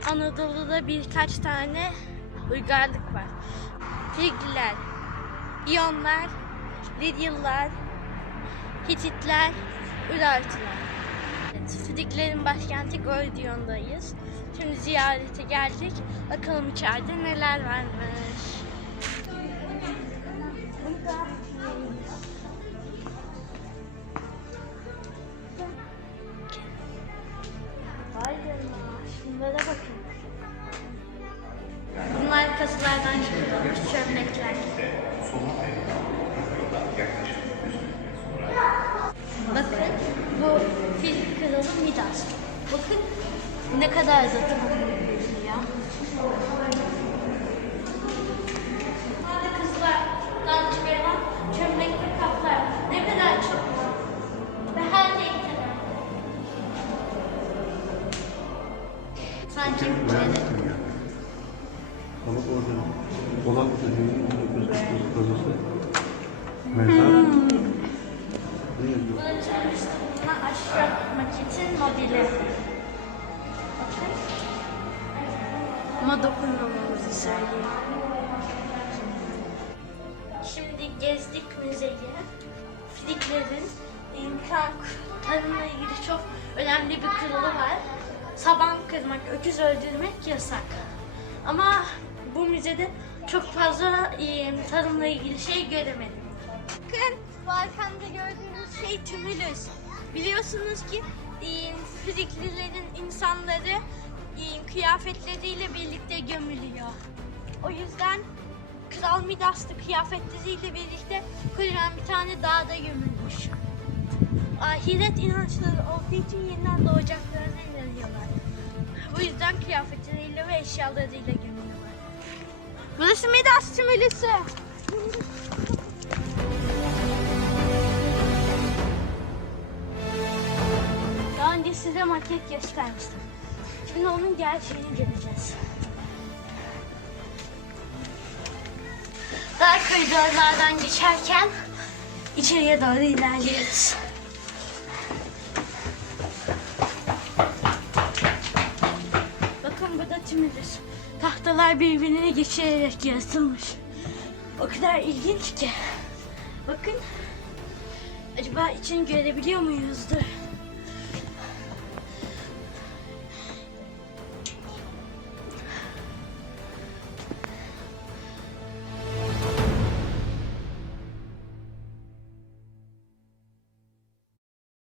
Anadolu'da birkaç tane uygarlık var. Frigliler, İyonlar, Lidyalılar, Hititler, Urartular. Evet, başkenti Goldion'dayız. Şimdi ziyarete geldik. Bakalım içeride neler varmış. Burada şunlara bakın. Bunlar kazılardan çıkıyormuş çömlekler. Bakın bu fil kralı Midas. Bakın ne kadar da tanrı Sanki ülkede. Ama orada Polat dediğin 1949 kazısı. Mezar. Ne yazıyor? Çalıştığına aşağı maketin modeli. Bakın. Ama dokunmamamızı söylüyor. Şimdi gezdik müzeyi. Friklerin insan tarımla ilgili çok önemli bir kuralı var. Saban kırmak, öküz öldürmek yasak. Ama bu müzede çok fazla e, tarımla ilgili şey göremedim. Bakın bu arkamda gördüğünüz şey tümülüs. Biliyorsunuz ki e, Friklilerin insanları e, kıyafetleriyle birlikte gömülüyor. O yüzden Kral Midas da kıyafetleriyle birlikte kocaman bir tane dağda gömülmüş. Ahiret inançları olduğu için yeniden doğacaklarına inanıyorlar. Bu yüzden kıyafetleriyle ve eşyalarıyla gömülüyorlar. Burası Midas tümülüsü. Daha önce size maket göstermiştim. Şimdi onun gerçeğini göreceğiz. Dar koridorlardan geçerken içeriye doğru ilerliyoruz. Tümülüs. Tahtalar birbirine geçirerek yaratılmış. O kadar ilginç ki. Bakın. Acaba içini görebiliyor muyuzdur?